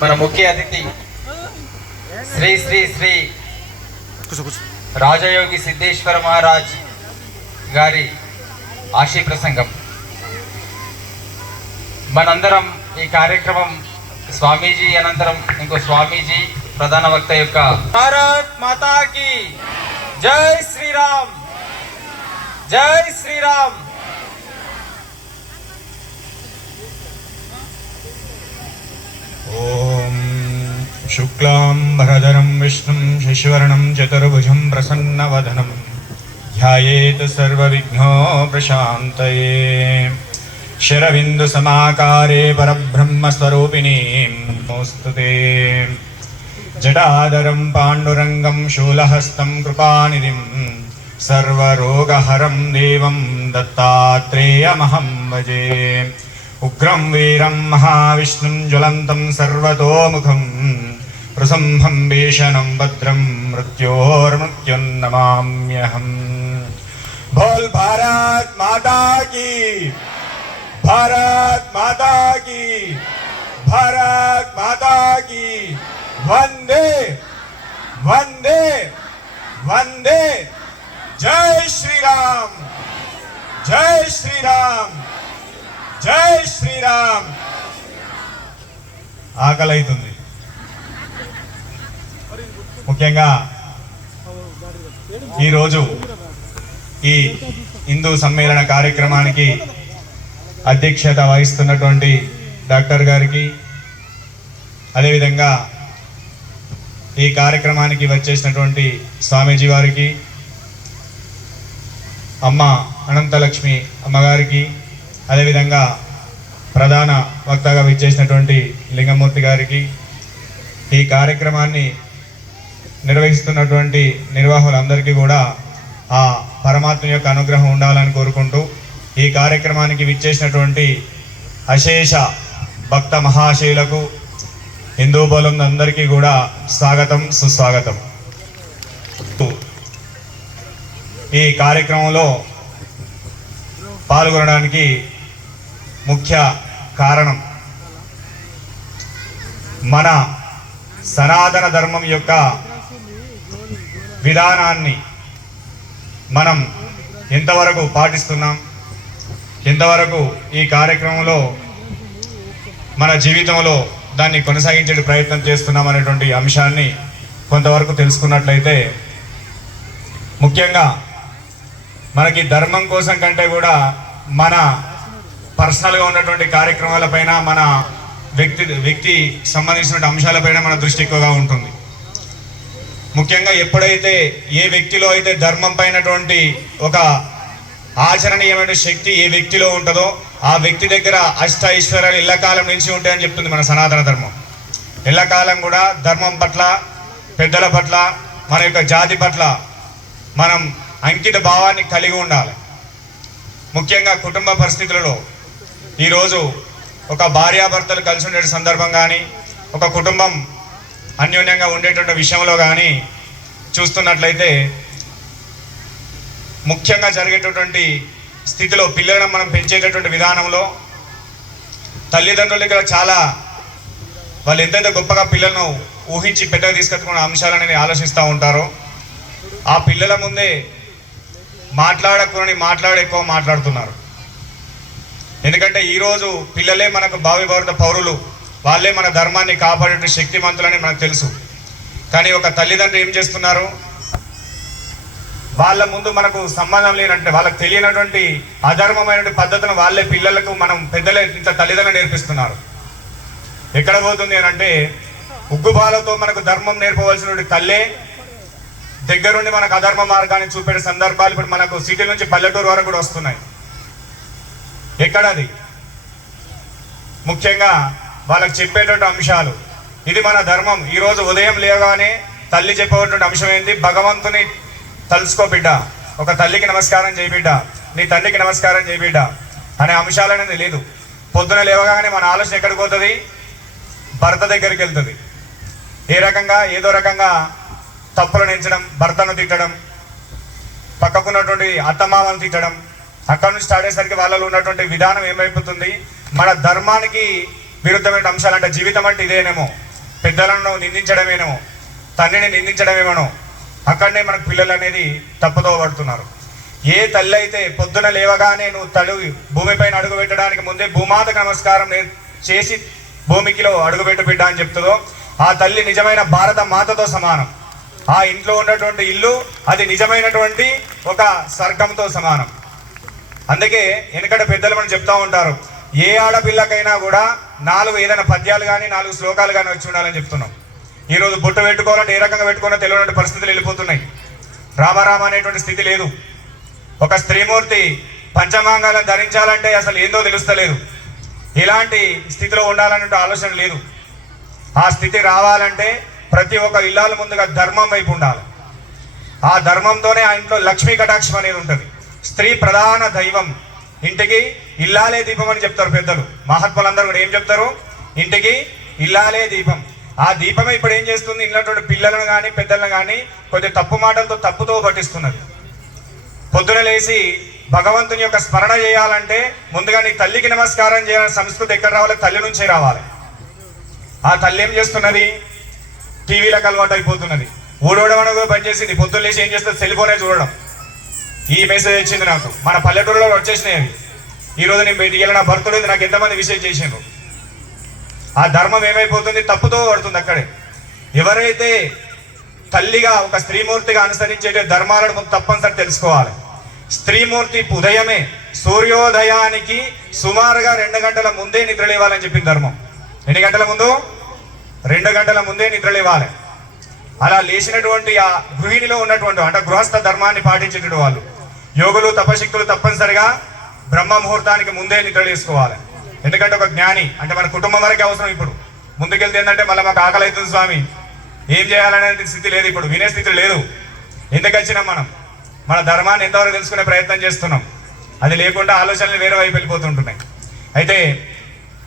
మన ముఖ్య అతిథి శ్రీ శ్రీ శ్రీ రాజయోగి సిద్ధేశ్వర మహారాజ్ గారి ఆశీ ప్రసంగం. మనందరం ఈ కార్యక్రమం స్వామీజీ అనంతరం ఇంకో స్వామీజీ ప్రధాన వక్త యొక్క భారత్ మాతాకి జై శ్రీరామ్, జై శ్రీరామ్. ఓం శుక్లాం భరధరం విష్ణుం శశివర్ణం చతుర్భుజం ప్రసన్నవదనం ధ్యాయేత్ సర్వవిఘ్నోపశాంతయే. శరవిందు సమాకారే పరబ్రహ్మస్వరూపిణీం నమోస్తుతే. జటాధరం పాండురంగం శూలహస్తం కృపానిధిం సర్వరోగహరం దేవం దత్తాత్రేయమహం భజే. ఉగ్రం వీరం మహావిష్ణుం జ్వలంతం సర్వతోముఖం ప్రసంభం భీషణం భద్రం మృత్యోర్మృత్యున్నమామ్యహం. బోల్ భారత్ మాతా కీ, భారత్ మాతా కీ, భారత్ మాతా కీ. వందే వందే వందే. జై శ్రీరామ్, జై శ్రీరామ్, జై శ్రీరామ్. ఆకలి అవుతుంది. ముఖ్యంగా ఈరోజు ఈ హిందూ సమ్మేళన కార్యక్రమానికి అధ్యక్షత వహిస్తున్నటువంటి డాక్టర్ గారికి, అదేవిధంగా ఈ కార్యక్రమానికి వచ్చేసినటువంటి స్వామీజీ వారికి, అమ్మ అనంతలక్ష్మి అమ్మగారికి, అదేవిధంగా ప్రధాన వక్తగా విచ్చేసినటువంటి లింగమూర్తి గారికి, ఈ కార్యక్రమాన్ని నిర్వహిస్తున్నటువంటి నిర్వాహకులందరికీ కూడా ఆ పరమాత్మ యొక్క అనుగ్రహం ఉండాలని కోరుకుంటూ, ఈ కార్యక్రమానికి విచ్చేసినటువంటి అశేష భక్త మహాశయులకు, హిందూ బలందరికీ కూడా స్వాగతం, సుస్వాగతం. ఈ కార్యక్రమంలో పాల్గొనడానికి ముఖ్య కారణం మన సనాతన ధర్మం యొక్క విధానాన్ని మనం ఎంతవరకు పాటిస్తున్నాం, ఎంతవరకు ఈ కార్యక్రమంలో మన జీవితంలో దాన్ని కొనసాగించే ప్రయత్నం చేస్తున్నాం అనేటువంటి అంశాన్ని కొంతవరకు తెలుసుకున్నట్లయితే, ముఖ్యంగా మనకి ధర్మం కోసం కంటే కూడా మన పర్సనల్గా ఉన్నటువంటి కార్యక్రమాలపైన, మన వ్యక్తి సంబంధించిన అంశాలపైన మన దృష్టి ఎక్కువగా ఉంటుంది. ముఖ్యంగా ఎప్పుడైతే ఏ వ్యక్తిలో అయితే ధర్మం పైనటువంటి ఒక ఆచరణీయమైన శక్తి ఏ వ్యక్తిలో ఉంటుందో ఆ వ్యక్తి దగ్గర అష్ట ఐశ్వర్యాలు ఎల్లకాలం నిలిచి ఉంటాయని చెప్తుంది మన సనాతన ధర్మం. ఎల్లకాలం కూడా ధర్మం పట్ల, పెద్దల పట్ల, మన యొక్క జాతి పట్ల మనం అంకిత భావాన్ని కలిగి ఉండాలి. ముఖ్యంగా కుటుంబ పరిస్థితులలో ఈరోజు ఒక భార్యాభర్తలు కలిసి ఉండే సందర్భం కానీ, ఒక కుటుంబం అన్యోన్యంగా ఉండేటువంటి విషయంలో కానీ చూస్తున్నట్లయితే, ముఖ్యంగా జరిగేటటువంటి స్థితిలో పిల్లలను మనం పెంచేటటువంటి విధానంలో తల్లిదండ్రుల దగ్గర చాలా వాళ్ళు ఎంతైతే గొప్పగా పిల్లలను ఊహించి పెద్దగా తీసుకొచ్చుకున్న అంశాలని ఆలోచిస్తూ ఉంటారో, ఆ పిల్లల ముందే మాట్లాడకూడని ఎక్కువ మాట్లాడుతున్నారు. ఎందుకంటే ఈరోజు పిల్లలే మనకు భావి భారత పౌరులు, వాళ్ళే మన ధర్మాన్ని కాపాడే శక్తిమంతులని మనకు తెలుసు. కానీ ఒక తల్లిదండ్రులు ఏం చేస్తున్నారు, వాళ్ళ ముందు మనకు సంబంధం లేనంటే వాళ్ళకి తెలియనటువంటి అధర్మమైనటువంటి పద్ధతులను వాళ్ళే పిల్లలకు మనం పెద్దలే ఇంత తల్లిదండ్రులు నేర్పిస్తున్నారు. ఎక్కడ పోతుంది అని అంటే, ఉగ్గుబాలతో మనకు ధర్మం నేర్పవలసినటువంటి తల్లే దగ్గరుండి మనకు అధర్మ మార్గాన్ని చూపే సందర్భాలు ఇప్పుడు మనకు సిటీ నుంచి పల్లెటూరు వరకు కూడా వస్తున్నాయి. ఎక్కడది? ముఖ్యంగా వాళ్ళకి చెప్పేటువంటి అంశాలు, ఇది మన ధర్మం. ఈరోజు ఉదయం లేవగానే తల్లి చెప్పేటువంటి అంశం ఏంటి? భగవంతుని తలుసుకో బిడ్డ, ఒక తల్లికి నమస్కారం చేయి బిడ్డ, నీ తండ్రికి నమస్కారం చేయి బిడ్డ అనే అంశాలు అనేది లేదు. పొద్దున లేవగానే మన ఆలోచన ఎక్కడికి పోతుంది? భర్త దగ్గరికి వెళ్తుంది. ఏ రకంగా ఏదో రకంగా తప్పులను ఎంచడం, భర్తను తిట్టడం, పక్కకున్నటువంటి అత్తమామను తిట్టడం, అక్కడ నుంచి స్టార్ట్ అయ్యేసరికి వాళ్ళలో ఉన్నటువంటి విధానం ఏమైపోతుంది? మన ధర్మానికి విరుద్ధమైన అంశాలు. అంటే జీవితం అంటే ఇదేనేమో, పెద్దలను నిందించడమేనేమో, తండ్రిని నిందించడమేమో, అక్కడనే మనకు పిల్లలు అనేది తప్పుదో పడుతున్నారు. ఏ తల్లి అయితే పొద్దున లేవగానే నువ్వు భూమిపైన అడుగు పెట్టడానికి ముందే భూమాతకు నమస్కారం చేసి భూమికిలో అడుగుపెట్టు బిడ్డ అని చెప్తుందో ఆ తల్లి నిజమైన భారత మాతతో సమానం. ఆ ఇంట్లో ఉన్నటువంటి ఇల్లు అది నిజమైనటువంటి ఒక స్వర్గంతో సమానం. అందుకే వెనకడ పెద్దలు మనం చెప్తా ఉంటారు, ఏ ఆడపిల్లకైనా కూడా 4 ఏదైనా పద్యాలు కానీ 4 శ్లోకాలు కానీ వచ్చి ఉండాలని చెప్తున్నాం. ఈరోజు బొట్టు పెట్టుకోవాలంటే ఏ రకంగా పెట్టుకోవాలో తెలియని పరిస్థితులు వెళ్ళిపోతున్నాయి. రామారామ అనేటువంటి స్థితి లేదు. ఒక స్త్రీమూర్తి పంచమాంగాలను ధరించాలంటే అసలు ఏందో తెలుస్తలేదు. ఇలాంటి స్థితిలో ఉండాలనే ఆలోచన లేదు. ఆ స్థితి రావాలంటే ప్రతి ఒక్క ఇల్లాలు ముందుగా ధర్మం వైపు ఉండాలి. ఆ ధర్మంతోనే ఆ ఇంట్లో లక్ష్మీ కటాక్షం అనేది ఉంటుంది. స్త్రీ ప్రధాన దైవం. ఇంటికి ఇల్లాలే దీపం అని చెప్తారు పెద్దలు. మహాత్ములందరూ కూడా ఏం చెప్తారు? ఇంటికి ఇల్లాలే దీపం. ఆ దీపమే ఇప్పుడు ఏం చేస్తుంది? ఇన్నటువంటి పిల్లలను కానీ పెద్దలను కానీ కొద్ది తప్పు మాటలతో తప్పుతో పట్టిస్తున్నది. పొద్దున లేచి భగవంతుని యొక్క స్మరణ చేయాలంటే ముందుగా నీ తల్లికి నమస్కారం చేయాలని సంస్కృతి ఎక్కడ రావాలి? తల్లి నుంచే రావాలి. ఆ తల్లి ఏం చేస్తున్నది? టీవీలకు అలవాటు అయిపోతున్నది. ఊడవడం పనిచేసింది. పొద్దున్న లేచి ఏం చేస్తుంది? సెల్ ఫోనే చూడడం. ఈ మెసేజ్ వచ్చింది నాకు, మన పల్లెటూరులో వచ్చేసినాయి అవి. ఈరోజు నేను బయటికి వెళ్ళిన బర్త్డే నాకు ఎంతమంది విషయం చేసిండ్రు. ఆ ధర్మం ఏమైపోతుంది? తప్పుతో పడుతుంది అక్కడే. ఎవరైతే తల్లిగా ఒక స్త్రీమూర్తిగా అనుసరించే ధర్మాలను తప్పనిసరి తెలుసుకోవాలి. స్త్రీమూర్తి ఉదయమే సూర్యోదయానికి సుమారుగా 2 గంటల ముందే నిద్ర లేవాలని చెప్పింది ధర్మం. ఎన్ని గంటల ముందు? 2 గంటల ముందే నిద్ర లేవాలి. అలా లేచినటువంటి ఆ గృహిణిలో ఉన్నటువంటి అంటే గృహస్థ ధర్మాన్ని పాటించేటువంటి వాళ్ళు యోగులు తపశక్తులు తప్పనిసరిగా బ్రహ్మ ముహూర్తానికి ముందే నిద్ర లేసుకోవాలి. ఎందుకంటే ఒక జ్ఞాని అంటే మన కుటుంబం వరకే అవసరం. ఇప్పుడు ముందుకెళ్తే ఏంటంటే మళ్ళీ మాకు ఆకలి అవుతుంది స్వామి, ఏం చేయాలనే స్థితి లేదు, ఇప్పుడు వినే స్థితి లేదు. ఎందుకు వచ్చినాం? మనం మన ధర్మాన్ని ఎంతవరకు తెలుసుకునే ప్రయత్నం చేస్తున్నాం. అది లేకుండా ఆలోచనలు వేరే వైపు వెళ్ళిపోతుంటున్నాయి. అయితే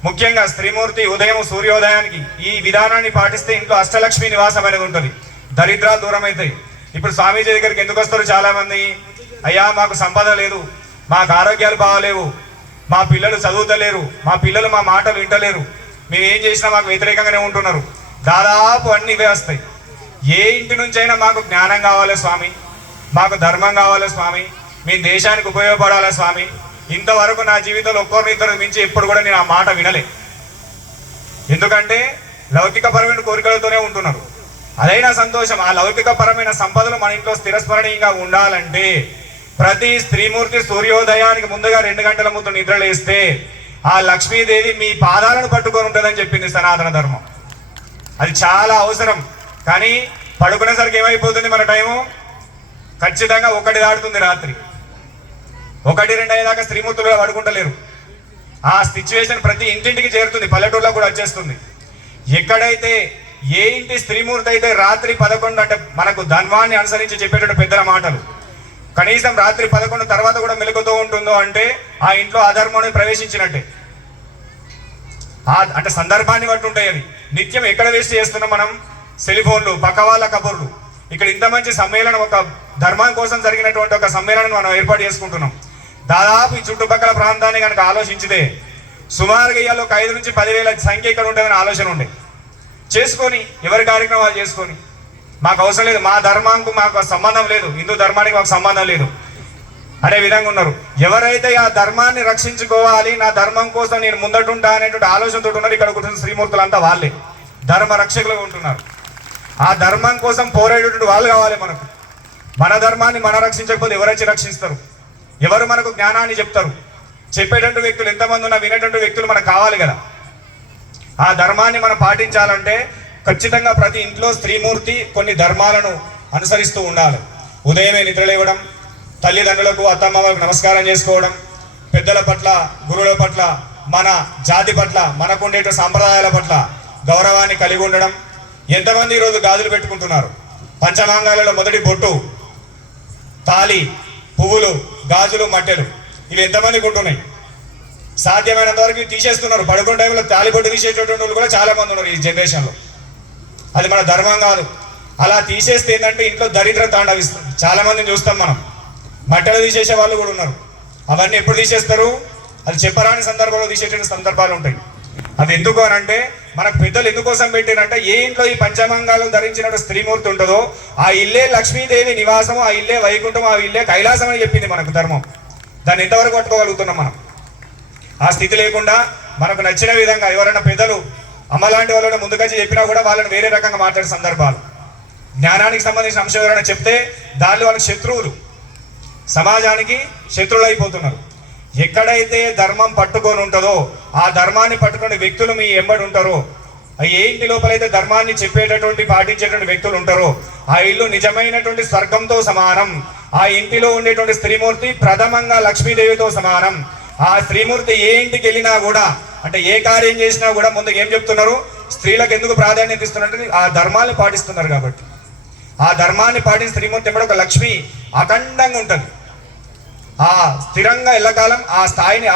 ముఖ్యంగా స్త్రీమూర్తి ఉదయం సూర్యోదయానికి ఈ విధానాన్ని పాటిస్తే ఇంట్లో అష్టలక్ష్మి నివాసం అనేది ఉంటుంది. దరిద్రాలు దూరం అవుతాయి. ఇప్పుడు స్వామీజీ దగ్గరికి ఎందుకు వస్తారు చాలా మంది? అయ్యా మాకు సంపద లేదు, మాకు ఆరోగ్యాలు బాగలేవు, మా పిల్లలు చదువుతలేరు, మా పిల్లలు మా మాటలు వింటలేరు, మేము ఏం చేసినా మాకు వ్యతిరేకంగానే ఉంటున్నారు. దాదాపు అన్ని ఇవే వస్తాయి. ఏ ఇంటి నుంచైనా మాకు జ్ఞానం కావాలి స్వామి, మాకు ధర్మం కావాలి స్వామి, మీ దేశానికి ఉపయోగపడాలి స్వామి. ఇంతవరకు నా జీవితంలో ఒక్కరినిద్దరు మించి ఎప్పుడు కూడా నేను ఆ మాట వినలే. ఎందుకంటే లౌకికపరమైన కోరికలతోనే ఉంటున్నారు. అదైనా సంతోషం. ఆ లౌకికపరమైన సంపదలు మన ఇంట్లో స్థిరస్మరణీయంగా ఉండాలంటే ప్రతి స్త్రీమూర్తి సూర్యోదయానికి ముందుగా 2 గంటల ముందు నిద్రలేస్తే ఆ లక్ష్మీదేవి మీ పాదాలను పట్టుకొని ఉంటుందని చెప్పింది సనాతన ధర్మం. అది చాలా అవసరం. కానీ పడుకునేసరికి ఏమైపోతుంది? మన టైము ఖచ్చితంగా 1 దాటుతుంది రాత్రి. 1, 2 అయ్యేదాకా స్త్రీమూర్తులుగా పడుకుంటలేరు. ఆ సిచ్యువేషన్ ప్రతి ఇంటింటికి చేరుతుంది. పల్లెటూరులో కూడా వచ్చేస్తుంది. ఎక్కడైతే ఏ ఇంటి స్త్రీమూర్తి అయితే రాత్రి 11 అంటే మనకు ధర్మాన్ని అనుసరించి చెప్పేటటువంటి పెద్దల మాటలు కనీసం రాత్రి 11 తర్వాత కూడా మెలుగుతూ ఉంటుందో అంటే ఆ ఇంట్లో అధర్మాన్ని ప్రవేశించినట్టే. అంటే సందర్భాన్ని బట్టి ఉంటాయి అవి. నిత్యం ఎక్కడ వేస్ట్ చేస్తున్నాం మనం? సెల్ ఫోన్లు, పక్క వాళ్ళ కబుర్లు. ఇక్కడ ఇంత మంచి సమ్మేళనం, ఒక ధర్మం కోసం జరిగినటువంటి ఒక సమ్మేళనం మనం ఏర్పాటు చేసుకుంటున్నాం. దాదాపు ఈ చుట్టుపక్కల ప్రాంతాన్ని కనుక ఆలోచించితే సుమారుగా ఇవాళ ఒక 5 నుంచి 10,000 సంఖ్య ఇక్కడ ఉంటుందని ఆలోచన ఉండే. చేసుకొని ఎవరి కార్యక్రమాలు చేసుకొని మాకు అవసరం లేదు, మా ధర్మానికి మాకు సంబంధం లేదు, హిందూ ధర్మానికి మాకు సంబంధం లేదు అనే విధంగా ఉన్నారు. ఎవరైతే ఆ ధర్మాన్ని రక్షించుకోవాలి, నా ధర్మం కోసం నేను ముందటుంటా అనేటువంటి ఆలోచనతో ఉన్నారు ఇక్కడ కూర్చున్న శ్రీమూర్తులంతా వాళ్ళే ధర్మ రక్షకులుగా ఉంటున్నారు. ఆ ధర్మం కోసం పోరాడేటువంటి వాళ్ళు కావాలి మనకు. మన ధర్మాన్ని మనం రక్షించకపోతే ఎవరైతే రక్షిస్తారు? ఎవరు మనకు జ్ఞానాన్ని చెప్తారు? చెప్పేటటువంటి వ్యక్తులు ఎంతమంది ఉన్నా వినేటటువంటి వ్యక్తులు మనకు కావాలి కదా. ఆ ధర్మాన్ని మనం పాటించాలంటే ఖచ్చితంగా ప్రతి ఇంట్లో స్త్రీమూర్తి కొన్ని ధర్మాలను అనుసరిస్తూ ఉండాలి. ఉదయమే నిద్రలేవడం, తల్లిదండ్రులకు అత్తమ్మలకు నమస్కారం చేసుకోవడం, పెద్దల పట్ల గురువుల పట్ల మన జాతి పట్ల మనకుండే సాంప్రదాయాల పట్ల గౌరవాన్ని కలిగి ఉండడం. ఎంతమంది ఈరోజు గాజులు పెట్టుకుంటున్నారు? పంచమాంగాలలో మొదటి బొట్టు, తాలి, పువ్వులు, గాజులు, మట్టెలు ఇవి ఎంతమందికి ఉంటున్నాయి? సాధ్యమైనంత వరకు తీసేస్తున్నారు. పడుకునే టైంలో తాలిబొట్టు తీసేటటువంటి వాళ్ళు కూడా చాలా మంది ఉన్నారు ఈ జనరేషన్లో. అది మన ధర్మం కాదు. అలా తీసేస్తే ఏంటంటే ఇంట్లో దరిద్రం తాండవిస్తుంది. చాలా మందిని చూస్తాం మనం. మట్టెలు తీసేసే వాళ్ళు కూడా ఉన్నారు. అవన్నీ ఎప్పుడు తీసేస్తారు? అది చెప్పరాని సందర్భంలో తీసేటువంటి సందర్భాలు ఉంటాయి. అది ఎందుకు అని అంటే మనకు పెద్దలు ఎందుకోసం పెట్టినంటే ఏ ఇంట్లో ఈ పంచమంగాలు ధరించినట్టు స్త్రీమూర్తి ఉంటుందో ఆ ఇల్లే లక్ష్మీదేవి నివాసం, ఆ ఇల్లే వైకుంఠం, ఆ ఇల్లే కైలాసం అని చెప్పింది మనకు ధర్మం. దాన్ని ఎంతవరకు పట్టుకోగలుగుతున్నాం మనం? ఆ స్థితి లేకుండా మనకు నచ్చిన విధంగా ఎవరైనా పెద్దలు అమ్మలాంటి వాళ్ళని ముందుకొచ్చి చెప్పినా కూడా వాళ్ళని వేరే రకంగా మాట్లాడే సందర్భాలు. జ్ఞానానికి సంబంధించిన అంశం ఎవరైనా చెప్తే దానిలో వాళ్ళకి శత్రువులు, సమాజానికి శత్రువులు అయిపోతున్నారు. ఎక్కడైతే ధర్మం పట్టుకొని ఉంటుందో ఆ ధర్మాన్ని పట్టుకునే వ్యక్తులు మీ ఎంబడి ఉంటారో, ఏ ఇంటి లోపలైతే ధర్మాన్ని చెప్పేటటువంటి పాటించేటువంటి వ్యక్తులు ఉంటారో ఆ ఇల్లు నిజమైనటువంటి స్వర్గంతో సమానం. ఆ ఇంటిలో ఉండేటువంటి స్త్రీమూర్తి ప్రథమంగా లక్ష్మీదేవితో సమానం. ఆ స్త్రీమూర్తి ఏ ఇంటికి వెళ్ళినా కూడా, అంటే ఏ కార్యం చేసినా కూడా ముందుకు ఏం చెప్తున్నారు? స్త్రీలకు ఎందుకు ప్రాధాన్యత ఇస్తున్నట్టు ఆ ధర్మాన్ని పాటిస్తున్నారు కాబట్టి. ఆ ధర్మాన్ని పాటించిన స్త్రీమూర్తి ఎప్పుడు ఒక లక్ష్మి అఖండంగా ఉంటుంది. ఆ స్థిరంగా ఎల్లకాలం ఆ స్థాయిని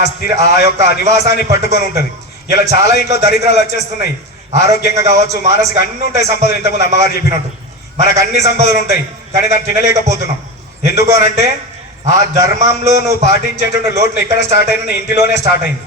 ఆ యొక్క నివాసాన్ని పట్టుకొని ఉంటుంది. ఇలా చాలా ఇంట్లో దరిద్రాలు వచ్చేస్తున్నాయి. ఆరోగ్యంగా కావచ్చు, మానసిక అన్ని ఉంటాయి సంపదలు. ఇంతకుముందు అమ్మగారు చెప్పినట్టు మనకు అన్ని సంపదలు ఉంటాయి, కానీ దాన్ని తినలేకపోతున్నాం. ఎందుకు అనంటే ఆ ధర్మంలో నువ్వు పాటించేటువంటి లోట్లు ఎక్కడ స్టార్ట్ అయినా ఇంటిలోనే స్టార్ట్ అయింది.